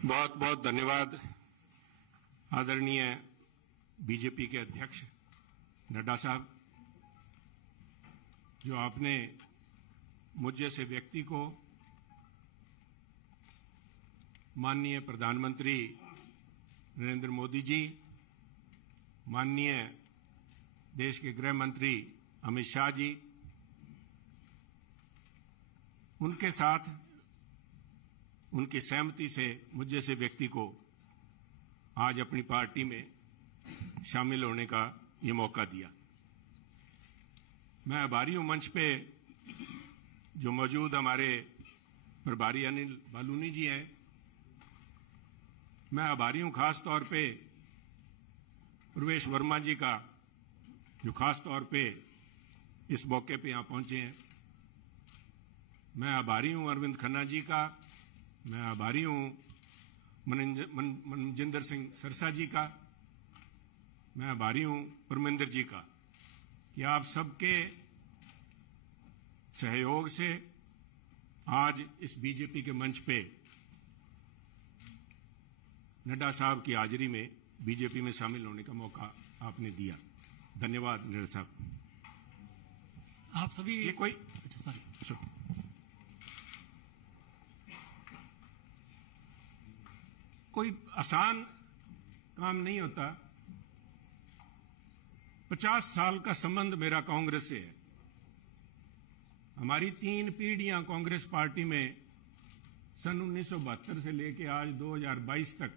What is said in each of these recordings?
बहुत बहुत धन्यवाद आदरणीय बीजेपी के अध्यक्ष नड्डा साहब, जो आपने मुझ जैसे व्यक्ति को माननीय प्रधानमंत्री नरेंद्र मोदी जी, माननीय देश के गृह मंत्री अमित शाह जी, उनके साथ उनकी सहमति से मुझ जैसे व्यक्ति को आज अपनी पार्टी में शामिल होने का ये मौका दिया। मैं आभारी हूं मंच पे जो मौजूद हमारे प्रभारी अनिल बालूनी जी हैं। मैं आभारी हूं खास तौर पे प्रवेश वर्मा जी का, जो खास तौर पे इस मौके पे यहां पहुंचे हैं। मैं आभारी हूं अरविंद खन्ना जी का, मैं आभारी हूं मनजिंदर सिंह सरसा जी का, मैं आभारी हूं परमिंदर जी का कि आप सबके सहयोग से आज इस बीजेपी के मंच पे नड्डा साहब की हाजिरी में बीजेपी में शामिल होने का मौका आपने दिया। धन्यवाद नड्डा साहब। आप सभी ये कोई आसान काम नहीं होता। 50 साल का संबंध मेरा कांग्रेस से है। हमारी 3 पीढ़ियां कांग्रेस पार्टी में सन 1972 से लेकर आज 2022 तक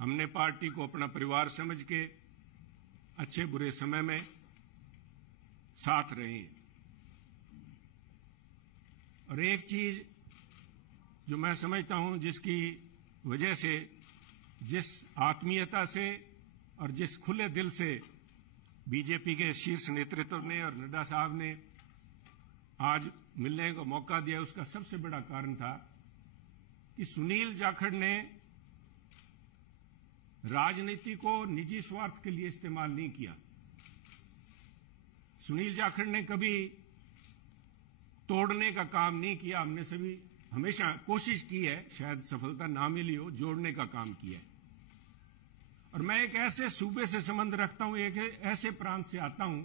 हमने पार्टी को अपना परिवार समझ के अच्छे बुरे समय में साथ रहे हैं। और एक चीज जो मैं समझता हूं, जिसकी वजह से, जिस आत्मीयता से और जिस खुले दिल से बीजेपी के शीर्ष नेतृत्व ने और नड्डा साहब ने आज मिलने का मौका दिया, उसका सबसे बड़ा कारण था कि सुनील जाखड़ ने राजनीति को निजी स्वार्थ के लिए इस्तेमाल नहीं किया। सुनील जाखड़ ने कभी तोड़ने का काम नहीं किया। हमने सभी हमेशा कोशिश की है, शायद सफलता ना मिली हो, जोड़ने का काम किया है। और मैं एक ऐसे सूबे से संबंध रखता हूं, एक ऐसे प्रांत से आता हूं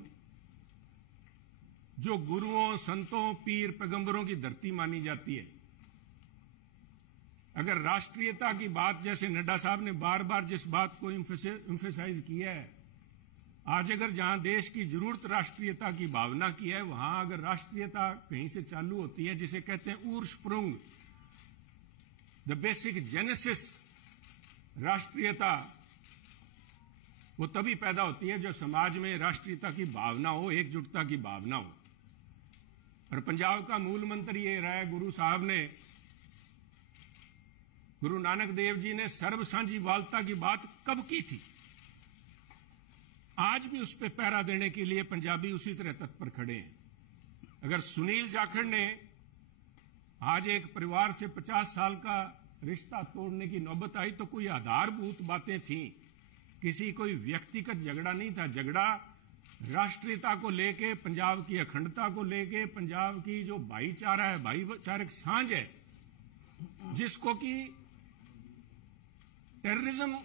जो गुरुओं, संतों, पीर, पैगंबरों की धरती मानी जाती है। अगर राष्ट्रीयता की बात, जैसे नड्डा साहब ने बार बार जिस बात को एम्फेसाइज किया है, आज अगर जहां देश की जरूरत राष्ट्रीयता की भावना की है, वहां अगर राष्ट्रीयता कहीं से चालू होती है, जिसे कहते हैं उर्स्प्रुंग, द बेसिक जेनेसिस राष्ट्रीयता, वो तभी पैदा होती है जब समाज में राष्ट्रीयता की भावना हो, एकजुटता की भावना हो। और पंजाब का मूल मंत्र ये रहा है, गुरु साहब ने, गुरु नानक देव जी ने सर्व साझीवालता की बात कब की थी? आज भी उस पर पहरा देने के लिए पंजाबी उसी तरह तत्पर खड़े हैं। अगर सुनील जाखड़ ने आज एक परिवार से 50 साल का रिश्ता तोड़ने की नौबत आई तो कोई आधारभूत बातें थीं, किसी कोई व्यक्तिगत झगड़ा नहीं था। झगड़ा राष्ट्रीयता को लेके, पंजाब की अखंडता को लेके, पंजाब की जो भाईचारा है, भाईचारक सांझ है, जिसको कि टेररिज्म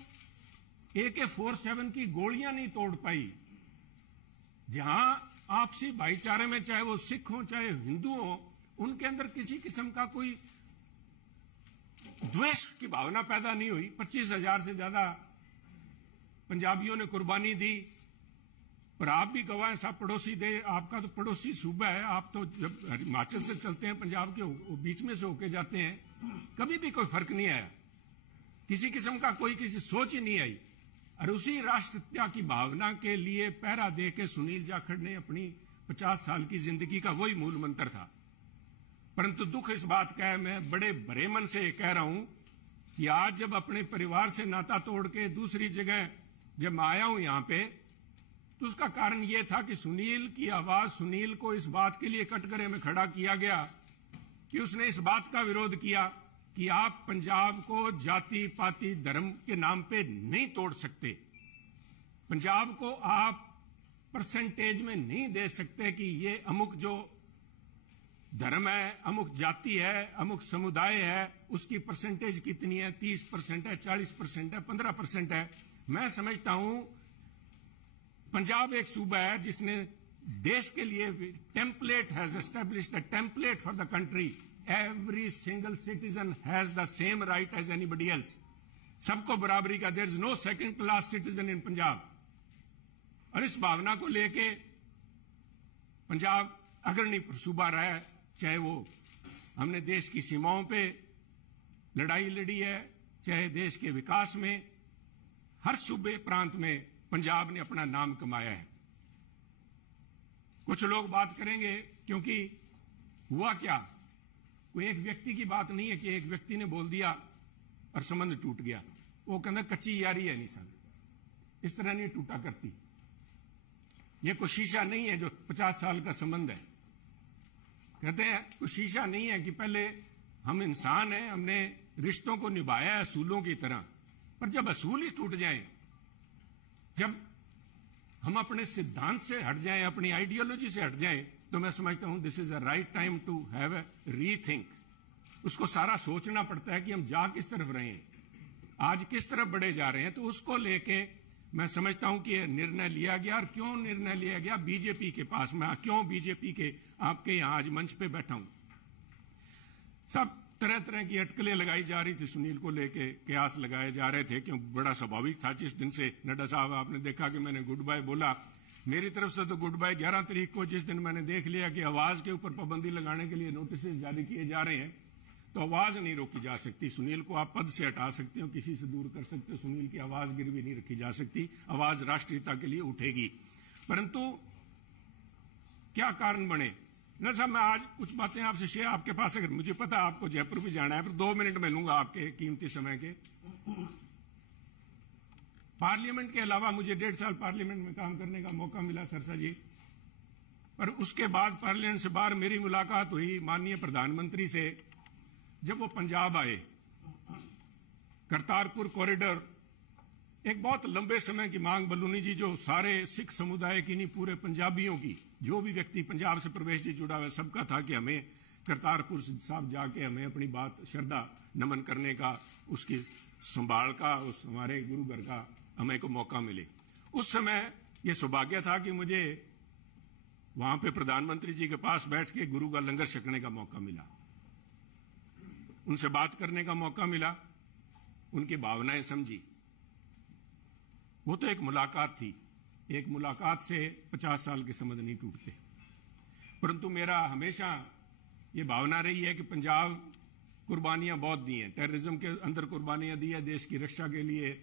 AK-47 की गोलियां नहीं तोड़ पाई। जहां आपसी भाईचारे में, चाहे वो सिख हो चाहे हिंदू हो, उनके अंदर किसी किस्म का कोई द्वेष की भावना पैदा नहीं हुई। 25,000 से ज्यादा पंजाबियों ने कुर्बानी दी। पर आप भी गवाह हैं, साहब पड़ोसी दे, आपका तो पड़ोसी सूबा है। आप तो जब हिमाचल से चलते हैं, पंजाब के बीच में से होके जाते हैं, कभी भी कोई फर्क नहीं आया, किसी किस्म का कोई किसी सोच ही नहीं आई। और उसी राष्ट्रीयता की भावना के लिए पहरा दे के सुनील जाखड़ ने अपनी 50 साल की जिंदगी का वही मूल मंत्र था। परंतु दुख इस बात का है, मैं बड़े भरे मन से कह रहा हूं कि आज जब अपने परिवार से नाता तोड़ के दूसरी जगह जब मैं आया हूं यहां पे, तो उसका कारण यह था कि सुनील की आवाज, सुनील को इस बात के लिए कटघरे में खड़ा किया गया कि उसने इस बात का विरोध किया कि आप पंजाब को जाति पाति धर्म के नाम पे नहीं तोड़ सकते। पंजाब को आप परसेंटेज में नहीं दे सकते कि ये अमुक जो धर्म है, अमुक जाति है, अमुक समुदाय है, उसकी परसेंटेज कितनी है, 30% है, 40% है, 15% है। मैं समझता हूं पंजाब एक सूबा है जिसने देश के लिए template has established a template for the country. Every single citizen has the same right as anybody else. सबको बराबरी का, there is no second class citizen in Punjab. और इस भावना को लेके पंजाब अग्रणी सूबा रहा है, चाहे वो हमने देश की सीमाओं पे लड़ाई लड़ी है, चाहे देश के विकास में, हर सूबे प्रांत में पंजाब ने अपना नाम कमाया है। कुछ लोग बात करेंगे क्योंकि हुआ क्या, कोई एक व्यक्ति की बात नहीं है कि एक व्यक्ति ने बोल दिया और संबंध टूट गया। वो कहना कच्ची यारी है नहीं सन, इस तरह नहीं टूटा करती। ये कोई शीशा नहीं है जो 50 साल का संबंध है। कहते हैं कोई शीशा नहीं है कि पहले हम इंसान हैं, हमने रिश्तों को निभाया है असूलों की तरह, पर जब असूल ही टूट जाएं, जब हम अपने सिद्धांत से हट जाएं, अपनी आइडियोलॉजी से हट जाएं, तो मैं समझता हूं this is a right time to have a rethink. उसको सारा सोचना पड़ता है कि हम जा किस तरफ रहे हैं, आज किस तरफ बढ़े जा रहे हैं। तो उसको लेके मैं समझता हूं कि यह निर्णय लिया गया। और क्यों निर्णय लिया गया, बीजेपी के पास, मैं क्यों बीजेपी के आपके यहां आज मंच पे बैठा हूं। सब तरह तरह की अटकलें लगाई जा रही थी सुनील को लेके, कयास लगाए जा रहे थे, क्यों बड़ा स्वाभाविक था। जिस दिन से नड्डा साहब आपने देखा कि मैंने गुड बाय बोला, मेरी तरफ से तो गुड बाय 11 तारीख को, जिस दिन मैंने देख लिया कि आवाज के ऊपर पाबंदी लगाने के लिए नोटिस जारी किए जा रहे हैं, तो आवाज नहीं रोकी जा सकती। सुनील को आप पद से हटा सकते हो, किसी से दूर कर सकते हो, सुनील की आवाज गिरवी नहीं रखी जा सकती। आवाज राष्ट्रीयता के लिए उठेगी। परंतु क्या कारण बने न साहब, मैं आज कुछ बातें आपसे शेयर, आपके पास अगर मुझे पता है आपको जयपुर भी जाना है, पर 2 मिनट में लूंगा आपके कीमती समय के। पार्लियामेंट के अलावा मुझे 1.5 साल पार्लियामेंट में काम करने का मौका मिला सरसा जी, पर उसके बाद पार्लियामेंट से बाहर मेरी मुलाकात हुई माननीय प्रधानमंत्री से, जब वो पंजाब आए। करतारपुर कॉरिडोर एक बहुत लंबे समय की मांग, बलूनी जी, जो सारे सिख समुदाय की नहीं, पूरे पंजाबियों की, जो भी व्यक्ति पंजाब से प्रवेश जी जुड़ा हुआ सबका था कि हमें करतारपुर साहब जाके हमें अपनी बात श्रद्धा नमन करने का, उसकी संभाल का, उस हमारे गुरु घर का हमें को मौका मिले। उस समय यह सौभाग्य था कि मुझे वहां पे प्रधानमंत्री जी के पास बैठ के गुरु का लंगर छकने का मौका मिला, उनसे बात करने का मौका मिला, उनकी भावनाएं समझी। वो तो एक मुलाकात थी, एक मुलाकात से 50 साल के संबंध नहीं टूटते। परंतु मेरा हमेशा ये भावना रही है कि पंजाब कुर्बानियां बहुत दी हैं, टेररिज्म के अंदर कुर्बानियां दी है, देश की रक्षा के लिए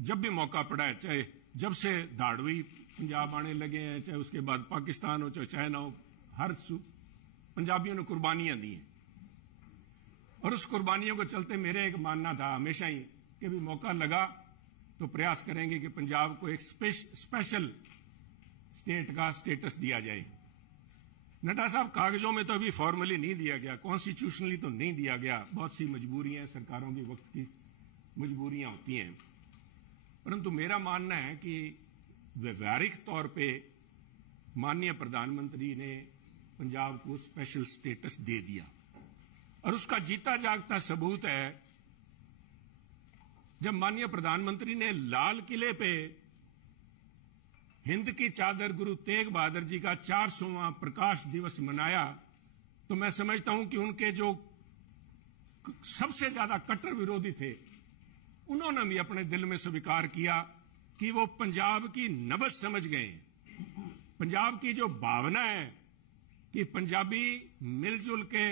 जब भी मौका पड़ा है, चाहे जब से धाड़वी पंजाब आने लगे हैं, चाहे उसके बाद पाकिस्तान हो, चाहे चाइना हो, हर पंजाबियों ने कुर्बानियां दी हैं। और उस कुर्बानियों को चलते मेरा एक मानना था हमेशा ही कि भी मौका लगा तो प्रयास करेंगे कि पंजाब को एक स्पेशल स्टेट का स्टेटस दिया जाए। नड्डा साहब, कागजों में तो अभी फॉर्मली नहीं दिया गया, कॉन्स्टिट्यूशनली तो नहीं दिया गया, बहुत सी मजबूरियां, सरकारों की वक्त की मजबूरियां होती हैं। परंतु मेरा मानना है कि व्यवहारिक तौर पे माननीय प्रधानमंत्री ने पंजाब को स्पेशल स्टेटस दे दिया। और उसका जीता जागता सबूत है जब माननीय प्रधानमंत्री ने लाल किले पे हिंद की चादर गुरु तेग बहादुर जी का 400वां प्रकाश दिवस मनाया, तो मैं समझता हूं कि उनके जो सबसे ज्यादा कट्टर विरोधी थे, उन्होंने भी अपने दिल में स्वीकार किया कि वो पंजाब की नब्ज समझ गए। पंजाब की जो भावना है कि पंजाबी मिलजुल के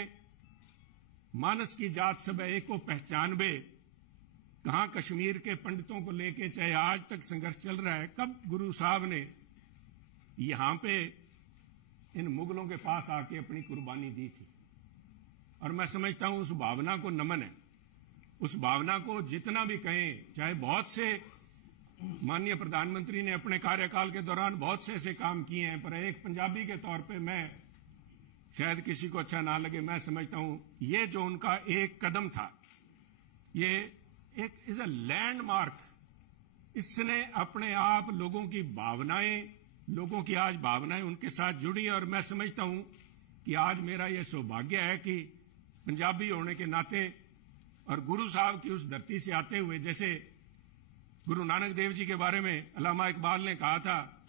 मानस की जात सब एक को पहचान बे, कहां कश्मीर के पंडितों को लेके चाहे आज तक संघर्ष चल रहा है, कब गुरु साहब ने यहां पे इन मुगलों के पास आके अपनी कुर्बानी दी थी। और मैं समझता हूं उस भावना को नमन है, उस भावना को जितना भी कहें, चाहे बहुत से माननीय प्रधानमंत्री ने अपने कार्यकाल के दौरान बहुत से ऐसे काम किए हैं, पर एक पंजाबी के तौर पे मैं, शायद किसी को अच्छा ना लगे, मैं समझता हूं ये जो उनका एक कदम था, ये एक इज अ लैंडमार्क इसने अपने आप लोगों की आज भावनाएं उनके साथ जुड़ी। और मैं समझता हूं कि आज मेरा यह सौभाग्य है कि पंजाबी होने के नाते और गुरु साहब की उस धरती से आते हुए, जैसे गुरु नानक देव जी के बारे में अल्लामा इकबाल ने कहा था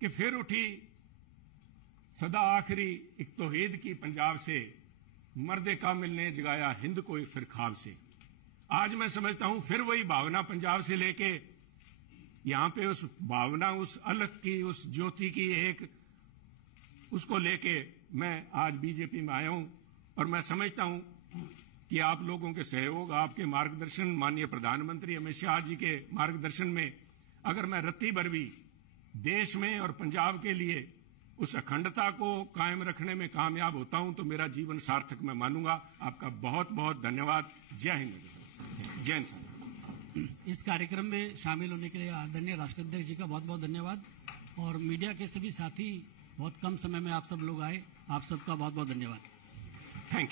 कि फिर उठी सदा आखिरी एक तौहीद की पंजाब से, मर्दे कामिल ने जगाया हिंद को फिर ख्वाब से। आज मैं समझता हूं फिर वही भावना पंजाब से लेके यहां पे उस भावना, उस अलग की, उस ज्योति की एक उसको लेके मैं आज बीजेपी में आया हूं। और मैं समझता हूं कि आप लोगों के सहयोग, आपके मार्गदर्शन, माननीय प्रधानमंत्री अमित शाह जी के मार्गदर्शन में अगर मैं रत्ती भर भी देश में और पंजाब के लिए उस अखंडता को कायम रखने में कामयाब होता हूं तो मेरा जीवन सार्थक मैं मानूंगा। आपका बहुत बहुत धन्यवाद। जय हिंद, जय हिंद। इस कार्यक्रम में शामिल होने के लिए आदरणीय राष्ट्राध्यक्ष जी का बहुत बहुत धन्यवाद। और मीडिया के सभी साथी, बहुत कम समय में आप सब लोग आए, आप सबका बहुत बहुत धन्यवाद। Thank you.